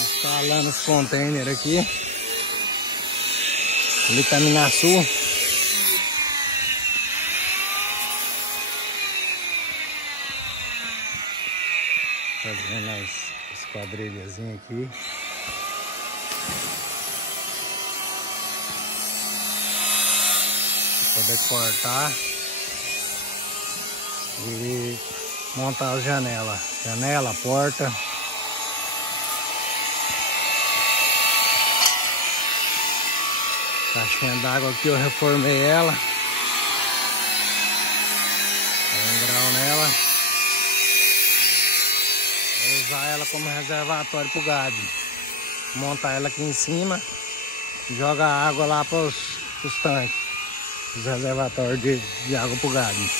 Instalando os containers aqui. Vitaminasul. Fazendo as quadrilhazinhas aqui. Pra poder cortar e montar as janelas. Janela, porta. Caixinha d'água aqui eu reformei ela. Dei um grau nela. Vou usar ela como reservatório pro gado. Montar ela aqui em cima. Joga água lá pros tanques. Os reservatórios de água pro gado.